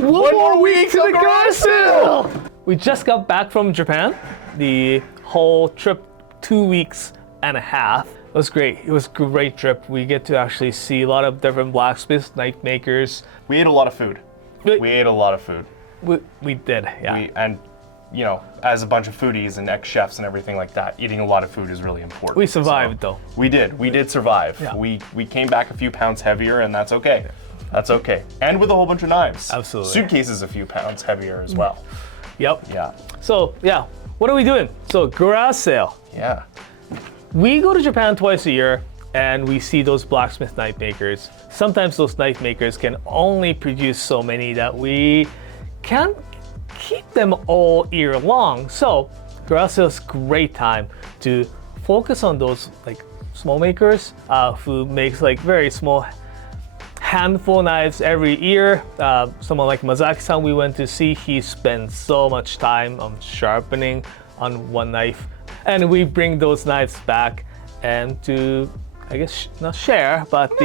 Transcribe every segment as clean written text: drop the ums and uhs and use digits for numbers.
One more week to the garage sale! We just got back from Japan. The whole trip, 2 weeks and a half. It was great. It was a great trip. We get to actually see a lot of different blacksmiths, knife makers. We ate a lot of food. We ate a lot of food. We did, yeah. And you know, as a bunch of foodies and ex-chefs and everything like that, eating a lot of food is really important. We survived though. We did survive. Yeah. We came back a few pounds heavier, and that's okay. That's okay. And with a whole bunch of knives. Absolutely. Suitcases a few pounds heavier as well. Yep. Yeah. So yeah, what are we doing? So garage sale. Yeah. We go to Japan twice a year and we see those blacksmith knife makers. Sometimes those knife makers can only produce so many that we can't keep them all year long. So garage sale is a great time to focus on those like small makers who makes like very small handful knives every year. Someone like Mazaki-san we went to see, he spends so much time on sharpening on one knife. And we bring those knives back and to, I guess, not share, but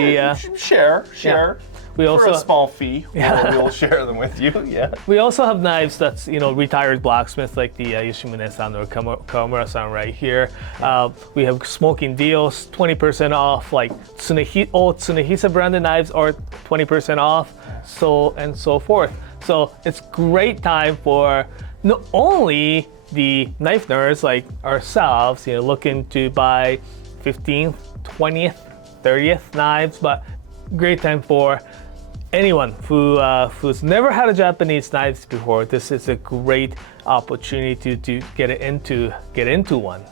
share. Yeah. We also for a small fee, we'll share them with you. Yeah. We also have knives that's retired blacksmiths like the Yoshimune-san or Kawamura-san right here. We have smoking deals, 20% off. Like all Tsunehisa branded knives are 20% off, so and so forth. So it's great time for not only the knife nerds like ourselves, looking to buy 15th, 20th, 30th knives, but great time for anyone who's never had a Japanese knives before. This is a great opportunity to get into one.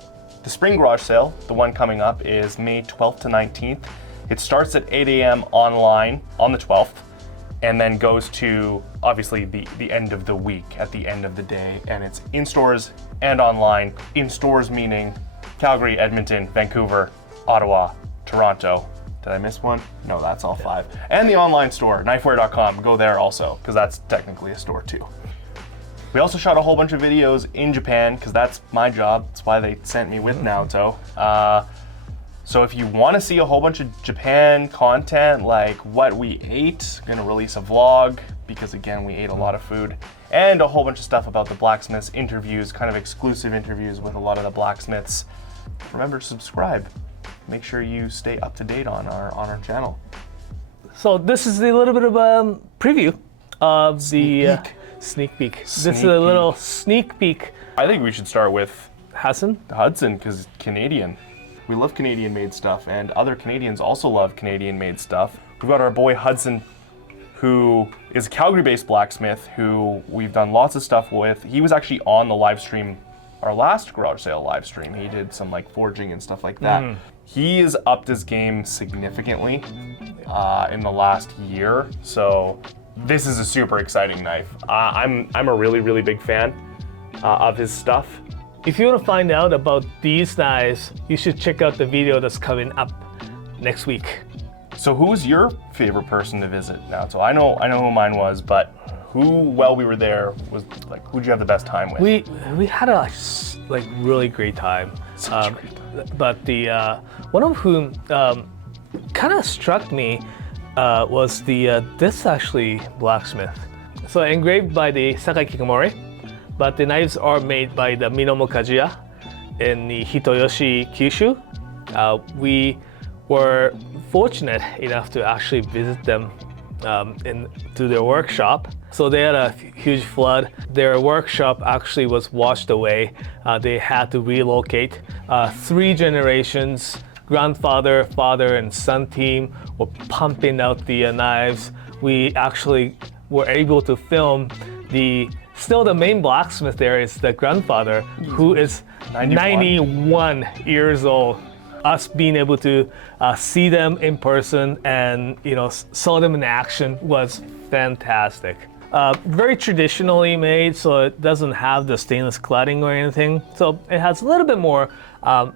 The spring garage sale, the one coming up, is May 12th to 19th. It starts at 8 a.m. online on the 12th, and then goes to obviously the end of the week at the end of the day, and it's in stores and online. In stores meaning Calgary, Edmonton, Vancouver, Ottawa, Toronto. Did I miss one? No, that's all 5. And the online store, knifewear.com. Go there also, because that's technically a store too. We also shot a whole bunch of videos in Japan, because that's my job. That's why they sent me with Naoto. So if you want to see a whole bunch of Japan content, like what we ate, I'm gonna release a vlog, because again, we ate a lot of food, and a whole bunch of stuff about the blacksmiths, interviews, kind of exclusive interviews with a lot of the blacksmiths. Remember to subscribe. Make sure you stay up to date on our channel. So this is a little bit of a preview of the sneak peek. This is a little sneak peek. I think we should start with Hudson, because Canadian. We love Canadian-made stuff, and other Canadians also love Canadian-made stuff. We've got our boy Hudson, who is a Calgary-based blacksmith who we've done lots of stuff with. He was actually on the live stream, our last garage sale live stream. He did some like forging and stuff like that. He has upped his game significantly in the last year, so this is a super exciting knife. I'm a really, really big fan of his stuff. If you want to find out about these knives, you should check out the video that's coming up next week. So who's your favorite person to visit now? So I know who mine was, but who, while we were there, was like, who'd you have the best time with? We had a like really great time. But the one of whom kind of struck me was this actually blacksmith. So engraved by the Sakai Kikomori, but the knives are made by the Minomu Kajiya in the Hitoyoshi, Kyushu. We were fortunate enough to actually visit them to their workshop. So they had a huge flood. Their workshop actually was washed away. They had to relocate. 3 generations, grandfather, father, and son team were pumping out the knives. We actually were able to film still the main blacksmith there is the grandfather, who is 91 years old. Us being able to see them in person and saw them in action was fantastic. Very traditionally made, so it doesn't have the stainless cladding or anything. So it has a little bit more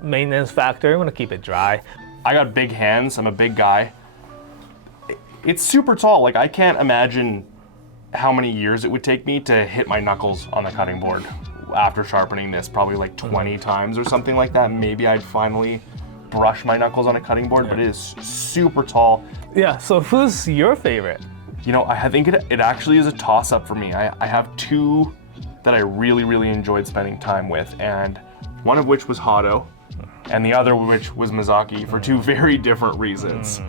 maintenance factor. I'm gonna keep it dry. I got big hands, I'm a big guy. It's super tall, like I can't imagine how many years it would take me to hit my knuckles on the cutting board after sharpening this, probably like 20 times or something like that. Maybe I'd finally brush my knuckles on a cutting board, but it is super tall. Yeah, so who's your favorite? You know, I think it actually is a toss-up for me. I have two that I really, really enjoyed spending time with, and one of which was Hado, and the other which was Mizaki, for two very different reasons.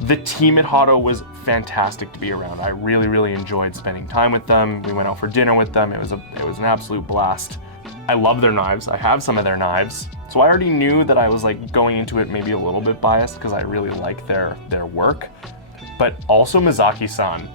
The team at Hado was fantastic to be around. I really, really enjoyed spending time with them. We went out for dinner with them. It was an absolute blast. I love their knives. I have some of their knives. So I already knew that I was like going into it maybe a little bit biased because I really like their work. But also Mizaki-san.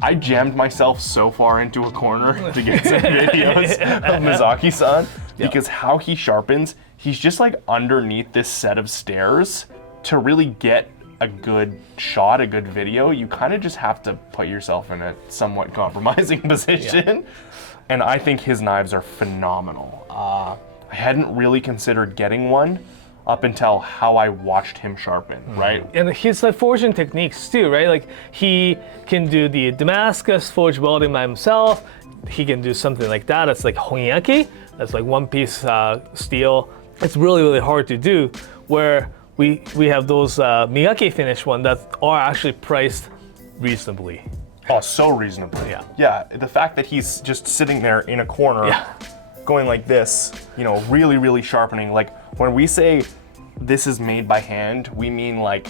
I jammed myself so far into a corner to get some videos of Mizaki-san because how he sharpens, he's just like underneath this set of stairs. To really get a good shot, a good video, you kind of just have to put yourself in a somewhat compromising position. And I think his knives are phenomenal. I hadn't really considered getting one up until how I watched him sharpen, right? And his like forging techniques too, right? Like he can do the Damascus forge welding by himself. He can do something like that. It's like honyaki. That's like one piece steel. It's really, really hard to do. Where we have those miyake finish one that are actually priced reasonably. Oh, so reasonably. Yeah, the fact that he's just sitting there in a corner going like this, you know, really, really sharpening. Like when we say this is made by hand, we mean like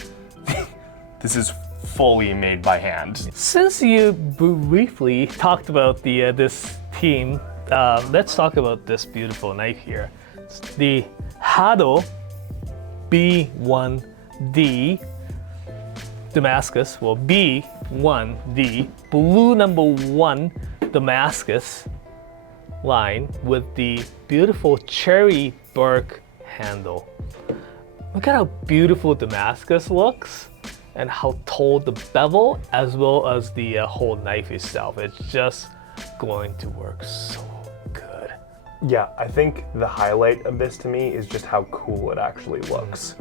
this is fully made by hand. Since you briefly talked about the this team, let's talk about this beautiful knife here. It's the Hado B1D Damascus, well B1D, blue number 1 Damascus line with the beautiful cherry bark handle. Look at how beautiful Damascus looks and how tall the bevel as well as the whole knife itself. It's just going to work so good. Yeah, I think the highlight of this to me is just how cool it actually looks.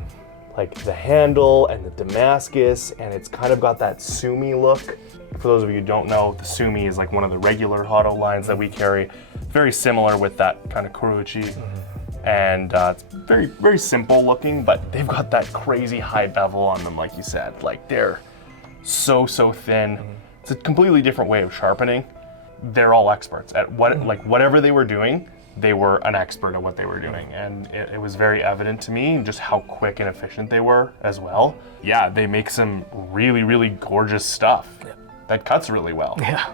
Like the handle and the Damascus, and it's kind of got that Sumi look. For those of you who don't know, the Sumi is like one of the regular Hado lines that we carry. Very similar with that kind of Kuruchi. And it's very, very simple looking, but they've got that crazy high bevel on them, like you said. Like they're so thin. It's a completely different way of sharpening. They're all experts at like whatever they were doing. They were an expert at what they were doing, and it was very evident to me just how quick and efficient they were as well. Yeah, they make some really, really gorgeous stuff that cuts really well. Yeah.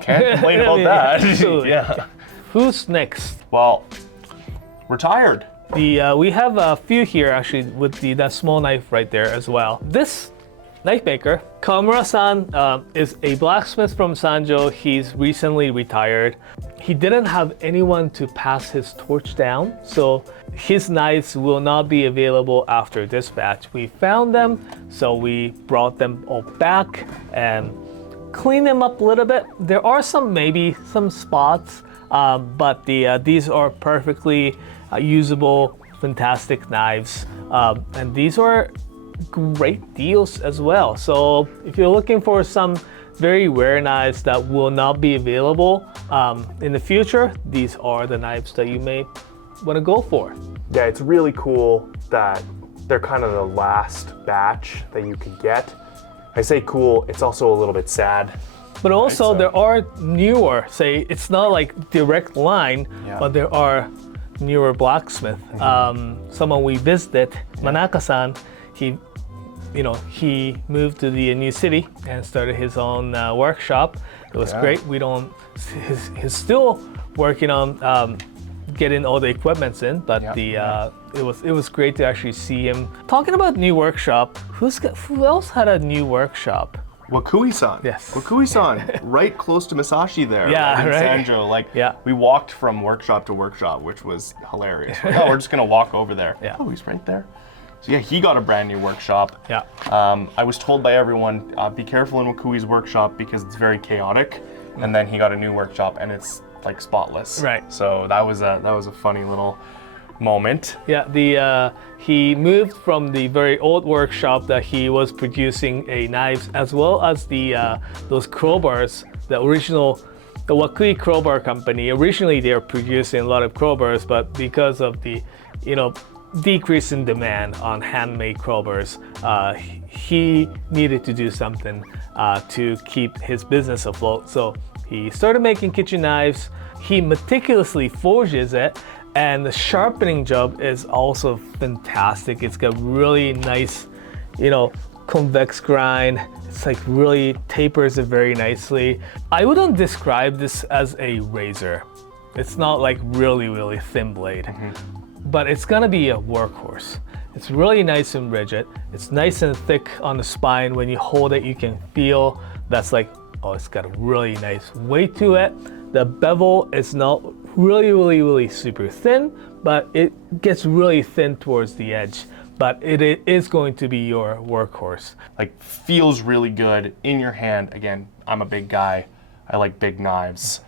Can't complain about that. Yeah. Who's next? Well, we're tired. We have a few here actually with that small knife right there as well. This knife maker, Kawamura-san, is a blacksmith from Sanjo. He's recently retired. He didn't have anyone to pass his torch down, so his knives will not be available after this batch. We found them, so we brought them all back and cleaned them up a little bit. There are maybe some spots, but these are perfectly usable, fantastic knives, and these are great deals as well. So if you're looking for some very rare knives that will not be available in the future, these are the knives that you may want to go for. Yeah, it's really cool that they're kind of the last batch that you could get. I say cool, it's also a little bit sad. But also there are newer, say it's not like direct line, but there are newer blacksmith. Someone we visited, Manaka-san, he moved to the new city and started his own workshop. It was great. He's still working on getting all the equipments in, but it was great to actually see him. Talking about new workshop, who else had a new workshop? Wakui-san. Yes. Wakui-san, right close to Masashi there. Yeah, in right. Sanjo. We walked from workshop to workshop, which was hilarious. We're just gonna walk over there. Yeah. Oh, he's right there. So yeah, he got a brand new workshop. Yeah. I was told by everyone, be careful in Wakui's workshop because it's very chaotic. And then he got a new workshop and it's like spotless. Right. So that was a funny little moment. Yeah, he moved from the very old workshop that he was producing knives as well as those crowbars, the Wakui crowbar company. Originally they were producing a lot of crowbars, but because of the decrease in demand on handmade crowbars, he needed to do something to keep his business afloat. So he started making kitchen knives. He meticulously forges it, and the sharpening job is also fantastic. It's got really nice, convex grind. It's like really tapers it very nicely. I wouldn't describe this as a razor. It's not like really thin blade, but it's gonna be a workhorse. It's really nice and rigid. It's nice and thick on the spine. When you hold it, you can feel that's like, oh, it's got a really nice weight to it. The bevel is not really super thin, but it gets really thin towards the edge. But it is going to be your workhorse. Like, feels really good in your hand. Again, I'm a big guy. I like big knives.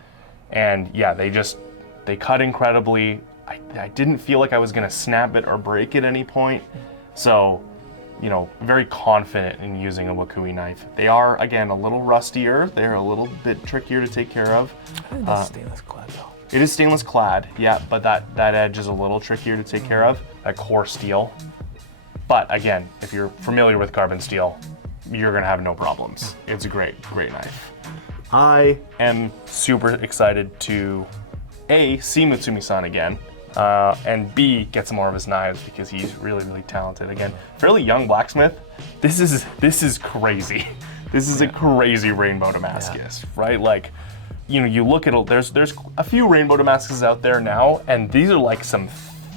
And yeah, they cut incredibly. I didn't feel like I was gonna snap it or break at any point. So, very confident in using a wakui knife. They are, again, a little rustier. They're a little bit trickier to take care of. I think that's stainless clad though. It is stainless clad, yeah, but that edge is a little trickier to take care of, that core steel. But again, if you're familiar with carbon steel, you're gonna have no problems. It's a great knife. I am super excited to A, see Mutsumi-san again, and B, get some more of his knives because he's really talented. Again, fairly young blacksmith. This is crazy. This is a crazy rainbow Damascus, right? Like, you look at there's a few rainbow Damascuses out there now, and these are like some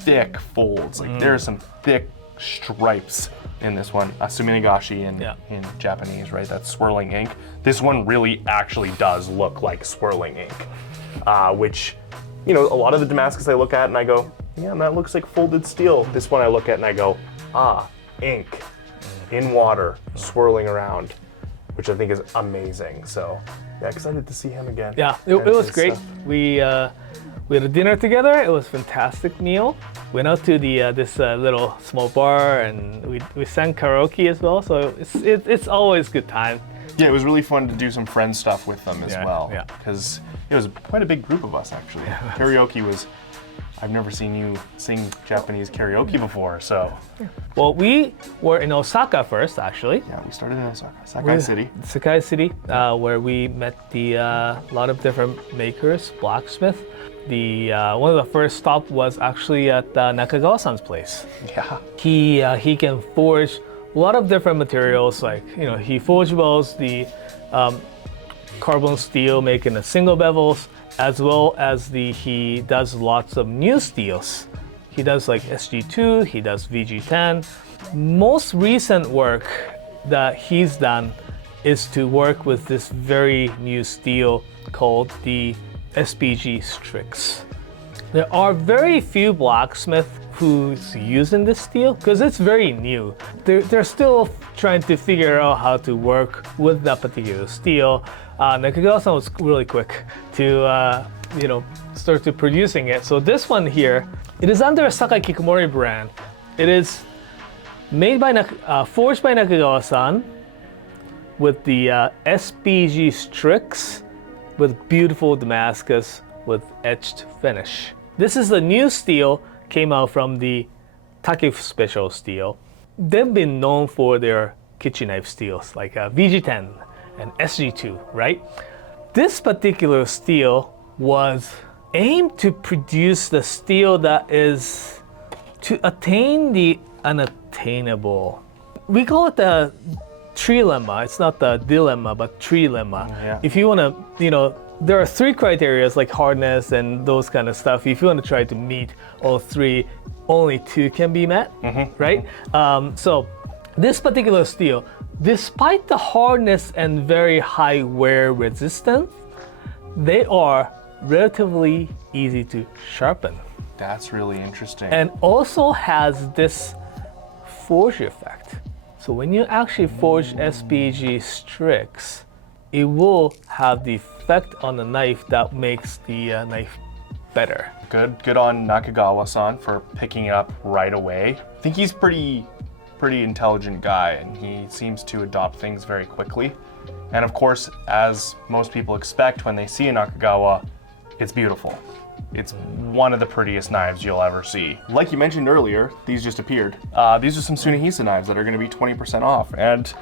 thick folds. Like there are some thick stripes in this one. Suminagashi in Japanese, right? That's swirling ink. This one really actually does look like swirling ink, which, a lot of the Damascus I look at and I go, yeah, that looks like folded steel. This one I look at and I go, ink in water swirling around, which I think is amazing. So yeah, excited to see him again. Yeah, it was great. We had a dinner together. It was a fantastic meal. Went out to the this little small bar, and we sang karaoke as well. So it's always a good time. Yeah, it was really fun to do some friend stuff with them as well. Yeah. Because it was quite a big group of us actually. Yeah. Karaoke was. I've never seen you sing Japanese karaoke before, so. Well, we were in Osaka first, actually. Yeah, we started in Osaka, Sakai City. Sakai City, where we met a lot of different makers, blacksmith. One of the first stop was actually at Nakagawa-san's place. Yeah. He can forge a lot of different materials, like he forge welds the carbon steel, making the single bevels, as well as he does lots of new steels. He does like SG2, he does VG10. Most recent work that he's done is to work with this very new steel called the SPG Strix. There are very few blacksmiths who's using this steel because it's very new. They're still trying to figure out how to work with that particular steel. Nakagawa-san was really quick to start to producing it. So this one here, it is under a Sakai Kikumori brand. It is made by forged by Nakagawa-san with the SPG Strix with beautiful Damascus with etched finish. This is the new steel, came out from the Takif Special steel. They've been known for their kitchen knife steels like VG10 and SG2, right? This particular steel was aimed to produce the steel that is to attain the unattainable. We call it the trilemma. It's not the dilemma, but trilemma. Yeah. If you want to, there are three criteria like hardness and those kind of stuff. If you want to try to meet all three, only two can be met, right? So this particular steel, despite the hardness and very high wear resistance, they are relatively easy to sharpen. That's really interesting. And also has this forge effect. So when you actually forge SPG Strix, it will have the effect on the knife that makes the knife better. Good on Nakagawa-san for picking it up right away. I think he's pretty intelligent guy, and he seems to adopt things very quickly. And of course, as most people expect when they see a Nakagawa, it's beautiful. It's one of the prettiest knives you'll ever see. Like you mentioned earlier, these just appeared. These are some Tsunehisa knives that are gonna be 20% off. And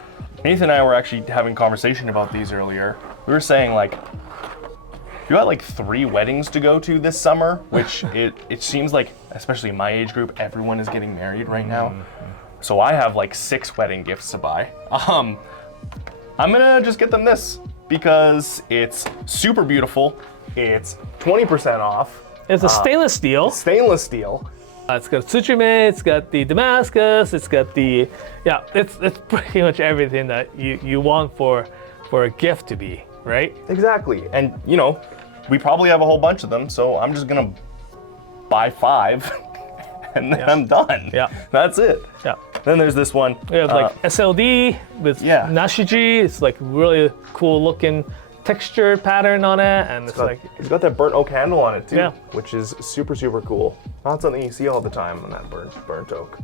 Nathan and I were actually having a conversation about these earlier. We were saying like, you got like 3 weddings to go to this summer, which it seems like, especially in my age group, everyone is getting married right now. So I have like 6 wedding gifts to buy. I'm gonna just get them this because it's super beautiful. It's 20% off. It's a stainless steel. Stainless steel. It's got Tsuchime, it's got the Damascus, it's got the, yeah, it's pretty much everything that you want for a gift to be, right? Exactly. And you know, we probably have a whole bunch of them, so I'm just gonna buy 5 and then I'm done. Yeah. That's it. Yeah. Then there's this one. We have like SLD with Nashiji. It's like really cool looking textured pattern on it, and it's got that burnt oak handle on it too, Yeah. which is super, super cool. Not something you see all the time on that burnt oak.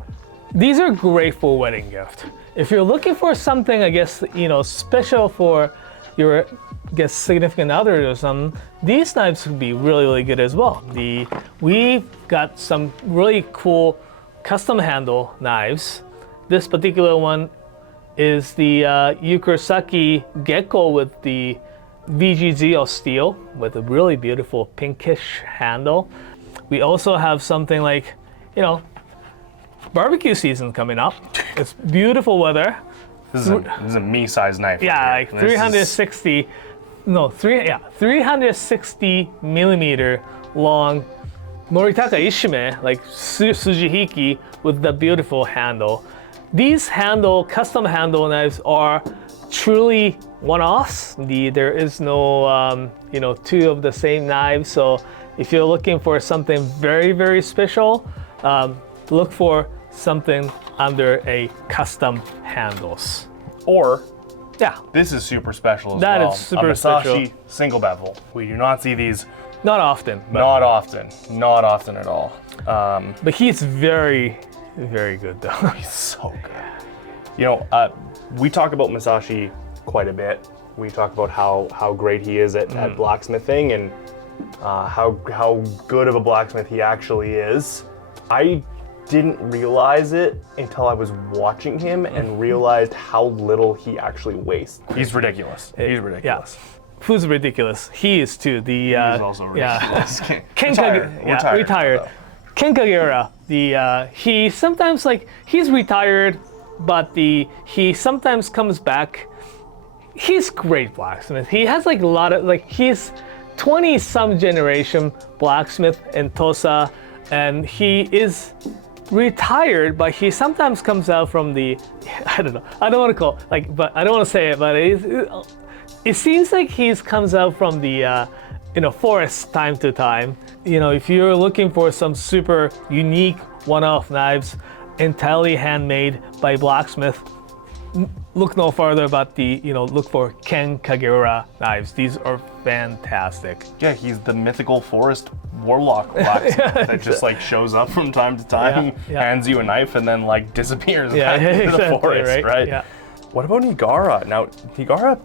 These are great for wedding gift. If you're looking for something, I guess, you know, special for your, I guess, significant other or something, these knives would be really, really good as well. We've got some really cool custom handle knives. This particular one is the Yukurosaki Gecko with the VG steel with a really beautiful pinkish handle. We also have something like, you know, barbecue season coming up. It's beautiful weather. This is a me-sized knife. Yeah, right like 360 millimeter long Moritaka Ishime, like Sujihiki with the beautiful handle. These custom handle knives are truly one-offs. There is no, you know, 2 of the same knives. So if you're looking for something very, very special, look for something under a custom handles. Or, yeah, this is super special as that well. Is super a Masashi special. Single bevel. We do not see these. Not often. Not often at all. But he's very, very good though. He's so good. You know, we talk about Masashi quite a bit. We talk about how great he is at blacksmithing and how good of a blacksmith he actually is. I didn't realize it until I was watching him and realized how little he actually wastes. He's ridiculous. He's ridiculous. Yeah. Who's ridiculous? He is too. He is also ridiculous. Yeah. Retired. Ken Kagura. He sometimes he's retired, but he sometimes comes back. He's great blacksmith. He has a lot of he's 20-some generation blacksmith in Tosa, and he is retired, but he sometimes comes out from the, I don't know, I don't want to call but I don't want to say it, but it seems like he comes out from the forest time to time. You know, if you're looking for some super unique one-off knives entirely handmade by blacksmith, look no farther but look for Ken Kagura knives. These are fantastic. Yeah, he's the mythical forest warlock blacksmith that just shows up from time to time, hands you a knife, and then disappears back into the forest, right? Yeah. What about Nigara? Now, Nigara,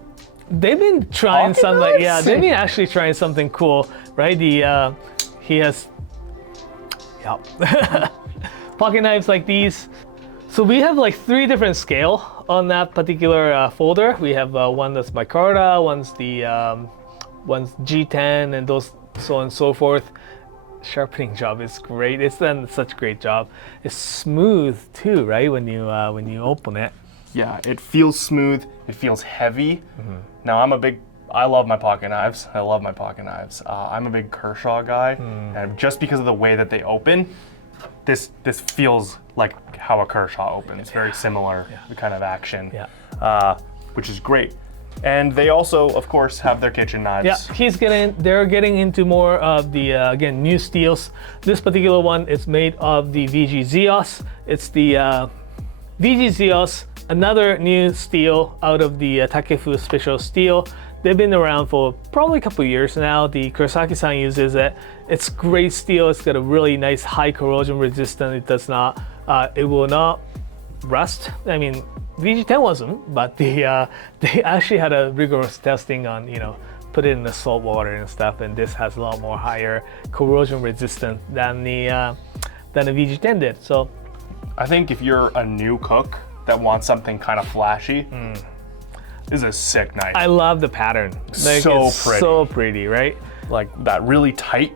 they've been trying something. Yeah, they've been actually trying something cool, right? He has pocket knives like these. So we have 3 different scale on that particular folder. We have one that's micarta, one's G10, and those so on and so forth. Sharpening job is great. It's done such a great job. It's smooth too, right? When you open it. Yeah, it feels smooth. It feels heavy. Mm-hmm. Now I love my pocket knives. I'm a big Kershaw guy, and just because of the way that they open, this feels like how a Kershaw opens. It's very similar kind of action, which is great. And they also, of course, have their kitchen knives. Yeah, they're getting into more of the, again, new steels. This particular one is made of the VG Zeos. It's the VG Zeos, another new steel out of the Takefu Special Steel. They've been around for probably a couple of years now. The Kurosaki-san uses it. It's great steel. It's got a really nice high corrosion resistance. It will not rust. I mean, VG10 wasn't, but they actually had a rigorous testing on put it in the salt water and stuff, and this has a lot more higher corrosion resistance than the VG10 did. So I think if you're a new cook that wants something kind of flashy, this is a sick knife. I love the pattern. Like, So it's pretty. so pretty, right? Like that really tight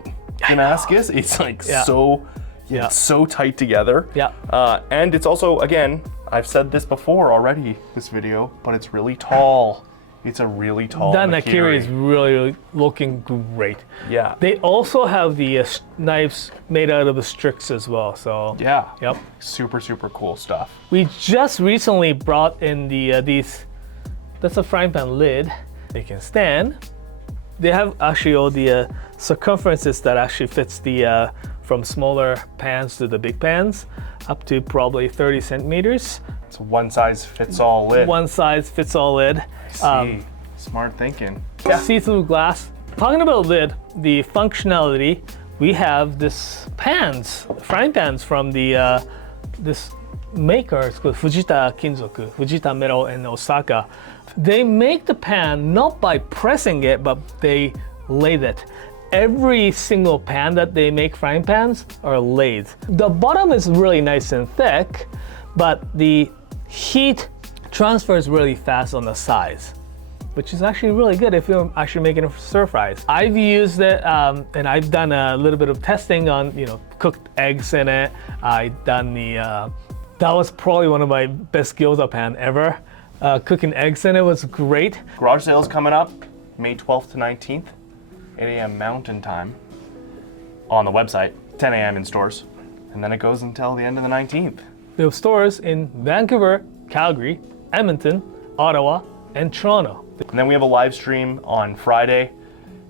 Damascus, it's like so tight together. Yeah. And it's also, again, I've said this before already, this video, but it's really tall. It's a really tall That Nakiri. Nakiri is really looking great. Yeah. They also have the knives made out of the Strix as well. So Yeah. Yep. Super, super cool stuff. We just recently brought in these. That's a frying pan lid. They can stand. They have actually all the circumferences that actually fits the from smaller pans to the big pans, up to probably 30 centimeters. It's a one size fits all lid. One size fits all lid. See, smart thinking. See-through glass. Talking about lid, the functionality, we have this frying pans from the this maker. It's called Fujita Kinzoku, Fujita Metal in Osaka. They make the pan not by pressing it, but they lathe it. Every single pan that they make frying pans are lathed. The bottom is really nice and thick, but the heat transfers really fast on the sides, which is actually really good if you're actually making stir fries. I've used it and I've done a little bit of testing on, cooked eggs in it. I've done that was probably one of my best gyoza pan ever. Cooking eggs in it was great. Garage sales coming up May 12th to 19th, 8 a.m. Mountain Time on the website, 10 a.m. in stores, and then it goes until the end of the 19th. We have stores in Vancouver, Calgary, Edmonton, Ottawa, and Toronto. And then we have a live stream on Friday.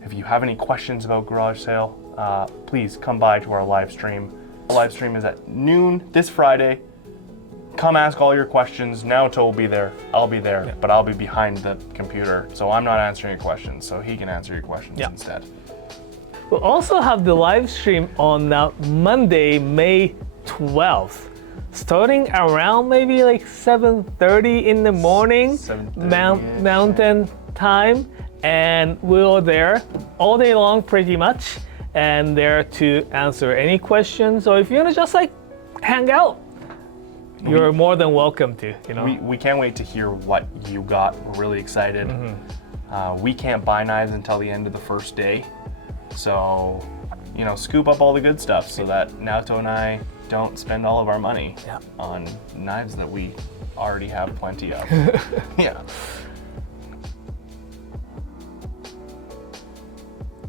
If you have any questions about garage sale, please come by to our live stream. The live stream is at noon this Friday. Come ask all your questions. Naoto will be there. I'll be there, but I'll be behind the computer, so I'm not answering your questions, so he can answer your questions instead. We'll also have the live stream on Monday, May 12th. Starting around maybe like 7:30 in the morning, 7:30-ish, Mountain Time, and we're there all day long pretty much, and there to answer any questions. So if you want to just like hang out, you're more than welcome to. We can't wait to hear what you got. We're really excited. We can't buy knives until the end of the first day, so scoop up all the good stuff so that Naoto and I don't spend all of our money on knives that we already have plenty of. Yeah.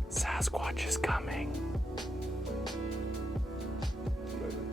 Sasquatch is coming.